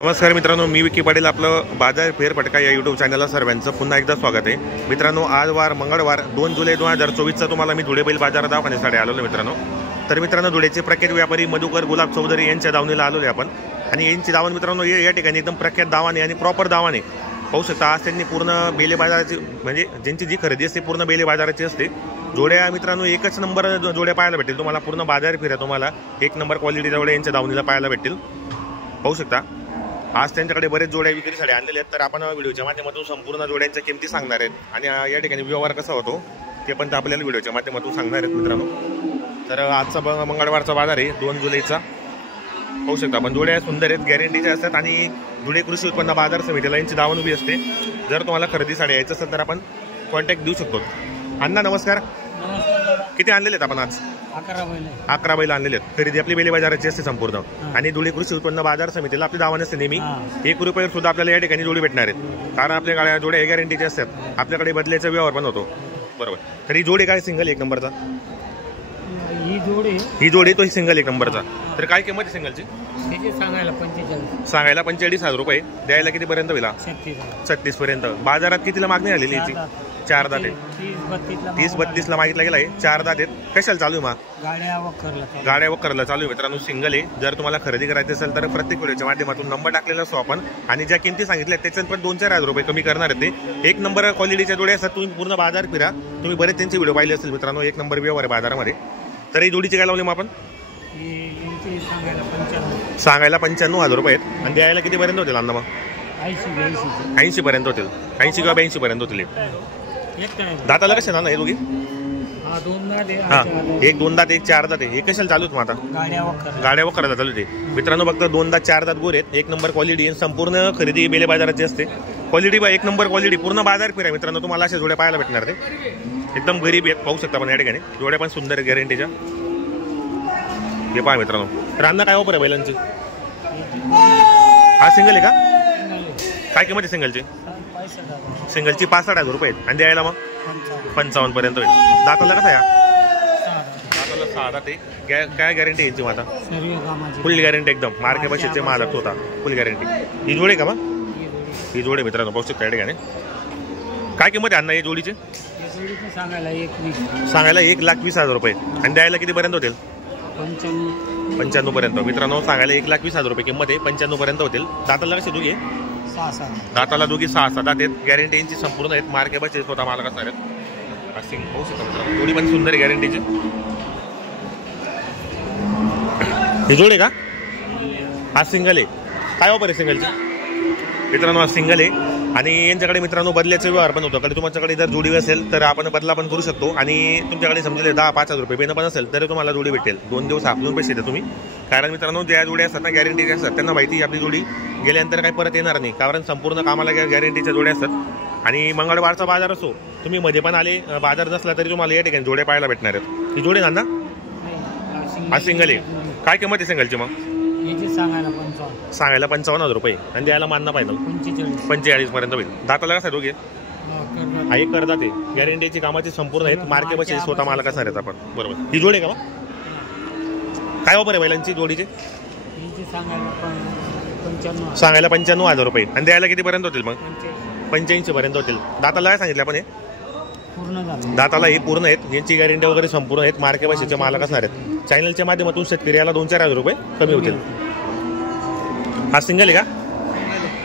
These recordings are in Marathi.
नमस्कार मित्रांनो, मी विकी पाटील आपलं बाजार फेरफटका या यूट्यूब चॅनलला सर्वांचं पुन्हा एकदा स्वागत आहे। मित्रांनो, आज वार मंगळवार 2 जुलै 2024 तुम्हाला मी धुळे बैल बाजार दवाखान्यासाठी आलेलो मित्रांनो। तर मित्रांनो, धुळेचे प्रख्यात व्यापारी मधुकर गुलाब चौधरी यांच्या दावणीला आलेलो आपण आणि यांची दावण मित्रांनो या ठिकाणी एकदम प्रख्यात दावाने आणि प्रॉपर दावाने पाहू शकता। आज त्यांनी पूर्ण बेले बाजाराची म्हणजे ज्यांची जी खरेदी असते पूर्ण बेले बाजाराची असते। जोड्या मित्रांनो एकच नंबर जोड्या पाहायला भेटतील तुम्हाला, पूर्ण बाजार फिरा तुम्हाला एक नंबर क्वालिटी जोड्या यांच्या दावणीला पाहायला भेटतील पाहू शकता। आज त्यांच्याकडे बरेच जोड्या विक्रीसाठी आणलेले आहेत, तर आपण व्हिडिओच्या माध्यमातून संपूर्ण जोड्यांच्या किमती सांगणार आहेत आणि या ठिकाणी व्यवहार कसा होतो ते पण आपल्याला व्हिडिओच्या माध्यमातून सांगणार आहेत मित्रांनो। तर आजचा मंगळवारचा बाजार आहे 2 जुलैचा पाहू शकता आपण। जोड्या सुंदर आहेत, गॅरंटीच्या असतात आणि धुळे कृषी उत्पन्न बाजार समितीला यांची दावण उभी असते। जर तुम्हाला खरेदीसाठी यायचं असेल तर आपण कॉन्टॅक्ट देऊ शकतो। अण्णा नमस्कार, किती आणलेले आहेत आपण आज? 11 बैल आणलेले आहेत। खरेदी आपली बेले बाजाराची असते संपूर्ण आणि धुळे कृषी उत्पन्न बाजार समितीला आपली दावा नसते नेहमी। 1 रुपये सुद्धा आपल्याला या ठिकाणी जोडी भेटणार आहेत, कारण आपल्या गाड्या जोड्या गॅरंटीचे असतात, आपल्याकडे बदल्याचा व्यवहार पण होतो बरोबर। तर ही जोडी काय सिंगल 1 नंबरचा? ही जोडी तो सिंगल 1 नंबरचा। तर काय किंमत आहे सिंगलची? सांगायला 45,000 रुपये, द्यायला किती पर्यंत होईल? 36 पर्यंत। बाजारात कितीला मागणी आलेली याची? 4 दात आहे, 30-32 ला मागितला गेला आहे। 4 दात आहेत। कशाला चालू आहे मग? गाड्या वखरला चालू आहे मित्रांनो, सिंगल आहे। जर तुम्हाला खरेदी करायची असेल तर प्रत्येक व्हिडिओच्या माध्यमातून नंबर टाकलेला असतो आपण आणि ज्या किमती सांगितल्या त्याच्यात पण 2-4 हजार रुपये कमी करणार आहेत ते। 1 नंबर क्वालिटीच्या जोड्या असतात। तुम्ही पूर्ण बाजार फिरा, तुम्ही बरेच त्यांचे व्हिडिओ पाहिले असतील मित्रांनो। 1 नंबर व्यवहार आहे बाजारामध्ये। तर ही जोडीची काय लावली मग आपण? सांगायला 95,000 रुपये आहेत आणि द्यायला किती पर्यंत होतील अण्णा मग? 80 पर्यंत होतील, 80 किंवा 82 पर्यंत होतील। दाताला कसे ना हे दोघी? हा, 1 2 दात 1 4 दात आहे। हे कशाला चालूच मग आता? गाड्या वखरायला चालू आहे मित्रांनो। फक्त 2 दात 4 दात गोर आहेत, 1 नंबर क्वालिटी। संपूर्ण खरेदी बेले बाजाराची असते। क्वालिटी 1 नंबर क्वालिटी, पूर्ण बाजार फिरा मित्रांनो, तुम्हाला अशा जोड्या पाहायला भेटणार ते। एकदम गरीब आहेत पाहू शकता पण या ठिकाणी। जोड्या पण सुंदर आहेत गॅरंटीच्या। हे पहा मित्रांनो। तर अण्णा काय ऑफर आहे बैलांची? हा सिंगल आहे का? काय किंमत आहे सिंगलची? सिंगलची 65,000 रुपये आहेत आणि द्यायला मग 55 पर्यंत होईल। दाताला कसा आहे? दाताला 6 दात आहे। काय गॅरंटी यांची मग आता? फुल गॅरंटी एकदम मार्के बशीचे मालक होता, फुल गॅरंटी। ही जोडी का मग? ही जोडी मित्रांनो पाहू शकता या ठिकाणी। काय किंमत आहे अण्णा या जोडीची? सांगायला 1,20,000 रुपये आणि द्यायला किती पर्यंत होतील? 95 पर्यंत मित्रांनो। सांगायला 1,20,000 रुपये किंमत आहे, 95 पर्यंत होतील। दाताला कसे दोघी? दाताला दोघी 6 दात आहेत। गॅरंटी यांची संपूर्ण आहेत, मार्के बचे स्वतः मालक असणार आहेत। पाहू शकता मित्रांनो, जोडी पण सुंदर आहे गॅरंटीची। ही जोडी का? हा सिंगल आहे। काय ऑफर आहे सिंगलची? मित्रांनो हा सिंगल आहे आणि यांच्याकडे मित्रांनो बदल्याचा व्यवहार पण होतो। तुमच्याकडे जर जोडी असेल तर आपण बदला पण करू शकतो आणि तुमच्याकडे समजेल 10-5,000 रुपये बेन पण असेल तर तुम्हाला जोडी भेटेल। 2 दिवस आपलून पैसे द्या तुम्ही, कारण मित्रांनो ज्या जोड्या असतात ना गॅरंटीच्या असतात त्यांना माहिती आपली जोडी गेल्यानंतर काही परत येणार नाही, कारण संपूर्ण कामाला गॅरंटीच्या जोड्या असतात। आणि मंगळवारचा बाजार असो, तुम्ही मध्ये पण आले, बाजार नसला तरी तुम्हाला या ठिकाणी जोड्या पाहायला भेटणार आहेत। ही जोडी ना? हा सिंगल आहे। काय किंमत आहे सिंगलची मग? सांगायला 55,000 रुपये आणि द्यायला मानना पाहिजे 45 पर्यंत होईल। दाताला कसा दोघे? हा एक करतात ते। गॅरंटीची कामाची संपूर्ण आहेत, मार्के बसे स्वतः मालक असणार आहेत आपण बरोबर। ही जोडी का मग? काय ऑफर आहे बैलांची जोडीचे? सांगायला 95,000 रुपये आणि द्यायला किती पर्यंत होतील मग? 85 पर्यंत होतील। दाताला काय सांगितलं आपण? हे दाताला ही पूर्ण आहेत, यांची गॅरंटी वगैरे संपूर्ण आहेत, मार्के बसेचे मालक असणार आहेत। चॅनलच्या माध्यमातून शेतकऱ्याला 2-4 हजार रुपये कमी होतील। हा सिंगल आहे का?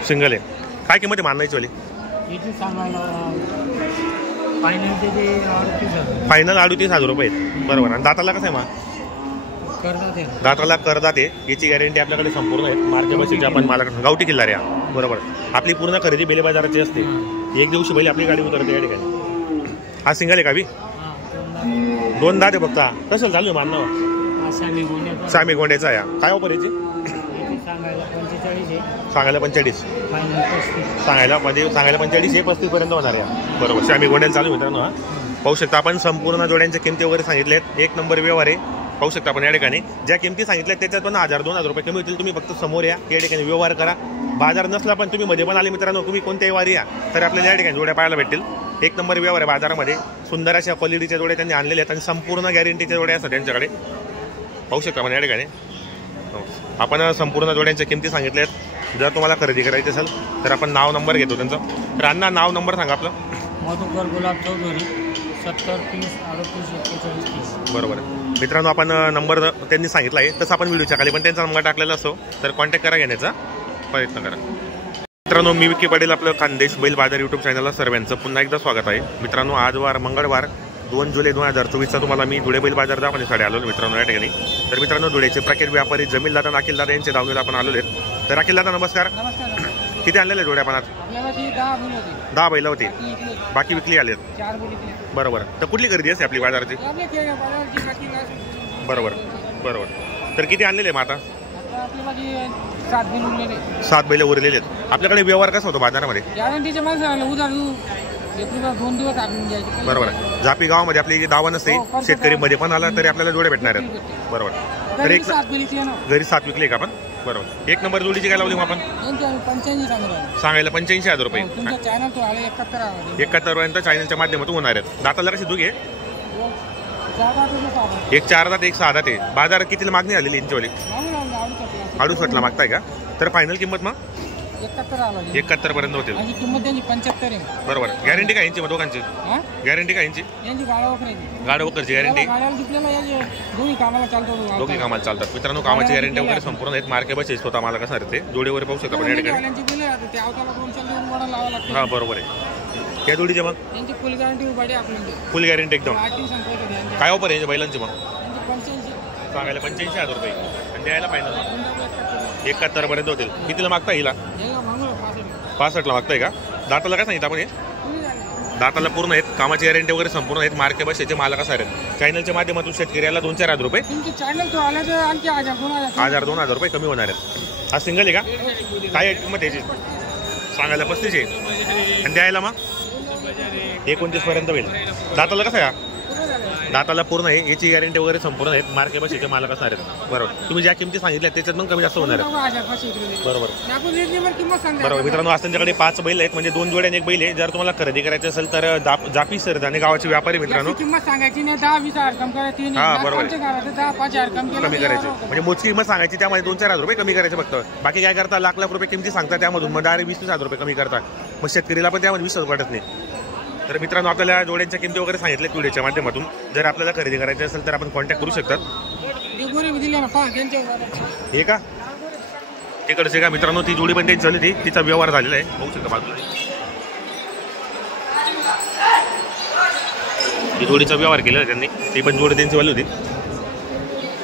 सिंगल आहे। काय किंमत आहे मानायची वाली? फायनल 38,000 रुपये बरोबर। आणि दाताला कसं आहे मग? दाताला करदात आहे, याची गॅरंटी आपल्याकडे संपूर्ण आहे, मार्के बसेचे आपण मालक। गावठी किल्लार आहे बरोबर। आपली पूर्ण खरेदी बेले बाजाराची असते, 1 दिवशी बैल आपली गाडी उतरते या ठिकाणी। हा सिंगल आहे का बी? 2 दात आहे फक्त। कसं चालू आहे मानणं? सामी गोंड्याचा आहे। काय ऑफर याची? सांगायला 45, सांगायला 45 हे 35 पर्यंत होणार आहे बरोबर। सामी गोंड्याला चालू मित्रांनो। हा पाहू शकता आपण संपूर्ण जोड्यांच्या किमती वगैरे सांगितल्या आहेत, 1 नंबर व्यवहार आहे पाहू शकता आपण या ठिकाणी। ज्या किमती सांगितल्या त्याच्यात पण 1000-2,000 रुपये कमी होतील। तुम्ही फक्त समोर या ठिकाणी व्यवहार करा। बाजार नसला पण तुम्ही मध्ये पण आले मित्रांनो, तुम्ही कोणत्याही वारी या तर आपल्याला या ठिकाणी जोड्या पाहायला भेटतील। 1 नंबर व्यवहार आहे बाजारामध्ये। सुंदर अशा क्वालिटीच्या जोड्या त्यांनी आणलेल्या आहेत आणि संपूर्ण गॅरंटीच्या जोड्या असतात त्यांच्याकडे पाहू शकता आपण या ठिकाणी। आपण संपूर्ण जोड्यांच्या किमती सांगितल्या आहेत. जर तुम्हाला खरेदी करायची असेल तर आपण नाव नंबर घेतो त्यांचा. तर अण्णा नाव नंबर सांगा आपलं. मधुकर गुलाब चौधरी 70 30 38 41 30. बरोबर आहे मित्रांनो, आपण नंबर त्यांनी सांगितला आहे तसं आपण व्हिडिओच्या खाली पण त्यांचा नंबर टाकलेला असतो, तर कॉन्टॅक्ट करा, घेण्याचा प्रयत्न करा. मित्रांनो, मी विकी पाटील आपलं खानदेश बैल बाजार यूट्यूब चॅनलला सर्वांचं पुन्हा एकदा स्वागत आहे. मित्रांनो, आज वार मंगळवार 2 जुलै 2024चा तुम्हाला मी धुळे बैल बाजार दाखवण्यासाठी आलो मित्रांनो या ठिकाणी. तर मित्रांनो, धुळेचे प्रख्यात व्यापारी जमील दादा नाकील दादा यांचे दावणीला आपण आलेले आहेत. तर अखिल दादा नमस्कार. नमस्कार. किती आणलेले जोड्या आपण आज? आपल्याला ती 10 बैल होती. 10 बैल होती, ती इकडे बाकी विकली आलेत. 4 बैल इकडे. बरोबर. तर कुठली खरेदी असते आपली बाजाराची? आपल्या त्या बाजाराची बाकी काय? बरोबर बरोबर. तर किती आणलेले मग आता? आता आपल्याला ती 7 बैल उरलेले. 7 बैल उरलेले आहेत. आपल्याकडे व्यवहार कसा होतो बाजारामध्ये? गॅरंटीचे माणसं आले उधार देऊ. एक 2 दिवस आणून द्यायचे. बरोबर आहे. जापी गावामध्ये आपली जी दावा नसते, शेतकरी मध्ये पण आला तरी आपल्याला जोडे भेटणार आहेत. बरोबर. तर एक 7 बैल आहे ना. घरी 7 विकले का आपण? बरोबर. एक नंबर जोडीची काय लावली मग आपण? 85 सांगितलं. सांगायला 85,000 रुपये. तुमचा चॅनल तो आले 71 आले. 71 पर्यंत चॅनलच्या माध्यमातून होणार आहेत. दाताला कशी दुगे? एक 4 दात एक 6 दात आहे. बाजार कितीला मागणी झालेली यांच्यावाली? 68 ला मागताय का? तर फायनल किंमत मग 71 पर्यंत होतील. किंमत त्यांची 75 आहे. बरोबर. गॅरंटी काय यांची मग दोघांची? गॅरंटी काय यांची? यांची गाड्या वगैरे गाड वगैरेची गॅरंटी? दोन्ही कामाला चालतो. दोघी कामाला चालतात. मित्रांनो, कामाची गॅरंटी वगैरे संपूर्ण आहेत. मार्के बस स्वतः मला कसं ते जोडीवर पाहू शकता आपण या ठिकाणी. हा बरोबर आहे. त्या जोडीचे मग यांची फुल गॅरंटी फुल गॅरंटी एकदम. काय ऑफर आहे बैलांची मग? 85 सांगायला 85,000 रुपये आणि द्यायला फायनल 71 पर्यंत होतील. कितीला मागता हिला? 65 ला मागताय का? दाताला काय सांगितलं आपण हे? दाताला पूर्ण आहेत. कामाची गॅरंटी वगैरे संपूर्ण आहेत. मार्के बसेचे मालक असणार आहेत. चॅनलच्या माध्यमातून शेतकऱ्याला 2-4 हजार रुपये 1,000-2,000 रुपये कमी होणार आहेत. हा सिंगल आहे का? काय किंमत याची? सांगायला 35 आहे आणि द्यायला मग 29 पर्यंत होईल. दाताला कसं आहे? दाताला पूर्ण आहे. याची गॅरंटी वगैरे संपूर्ण आहेत. मार्के बसेचे मालक असणार आहेत. बरोबर. तुम्ही ज्या किमती सांगितल्या त्याच्यात पण कमी जास्त होणार आहे. बरोबर बरोबर. मित्रांनो, आज त्यांच्याकडे 5 बैल आहेत, म्हणजे 2 जोड्या आणि 1 बैल आहे. जर तुम्हाला खरेदी करायची असेल तर जापी सरदाने गावाचे व्यापारी मित्रांनो किंमत सांगायची नाही. 10-20 हजार कमी करायची. हा बरोबर. 10-5 हजार कमी करायची म्हणजे मोजकी किंमत सांगायची, त्यामध्ये 2-4 हजार रुपये कमी करायचे फक्त. बाकी काय करता? लाख रुपये किमती सांगता, त्यामधून मग डायरेक्ट 20-30 हजार रुपये कमी करता. मग शेतकरीला पण त्यामध्ये 20 वाटत नाही. तर मित्रांनो, आपल्याला जोड्यांच्या किमती वगैरे सांगितल्या व्हिडिओच्या माध्यमातून. जर आपल्याला खरेदी करायची असेल तर आपण कॉन्टॅक्ट करू शकतात. हे का तिकडचे का? मित्रांनो, ती जोडी पण त्यांची झाली होती, तिचा व्यवहार झालेला आहे. होऊ शकता बाजूला ती जोडीचा व्यवहार केलेला त्यांनी. ती पण जोडी त्यांची वाली होती.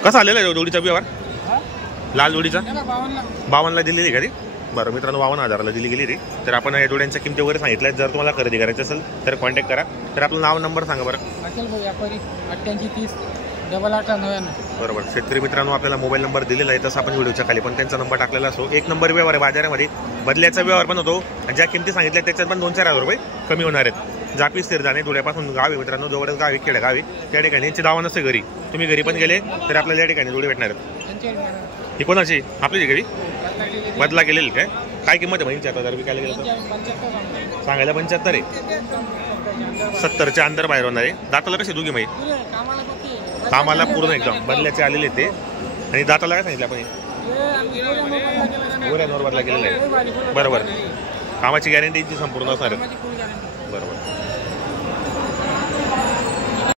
कसा आलेला आहे जोडीचा व्यवहार? लाल जोडीचा 52ला दिलेली का ती? बरं मित्रांनो, 52,000ला दिली गेली ती. तर आपण या जोड्यांच्या किमती वगैरे सांगितल्या. जर तुम्हाला खरेदी करायची असेल तर कॉन्टॅक्ट करा. तर आपलं नाव नंबर सांगा बरं. अखिल व्यापारी 88 30 8899. बरोबर. शेतकरी मित्रांनो, आपल्याला मोबाईल नंबर दिलेला आहे, तसं आपण व्हिडिओच्या खाली पण त्यांचा नंबर टाकलेला असतो. 1 नंबर व्यवहार आहे बाजारामध्ये. बदल्याचा व्यवहार पण होतो आणि ज्या किमती सांगितल्या त्याच्यात पण 2-4 हजार रुपये कमी होणार आहेत. जापी स्थिरदाने धुळ्यापासून गाव आहे मित्रांनो, जवळच गाव आहे, खेडे गावी. त्या ठिकाणी यांची दावा नसते घरी. तुम्ही घरी पण गेले तर आपल्याला या ठिकाणी जोडी भेटणार आहेत. ही कोणाची? आपली घरी बदला गेलेली काय? काय किंमत आहे महिन्याची आता जर विकायला गेलं तर? सांगायला 75 आहे. 70च्या अंदर बाहेर होणार आहे. दाताला कशी दोघी माहिती? कामाला पूर्ण एकदम बदल्याचे आलेले ते. आणि दाताला काय सांगितलं आपण? गोऱ्यांवर बदला गेलेला आहे. बरोबर. कामाची गॅरंटीची संपूर्ण असणार आहे.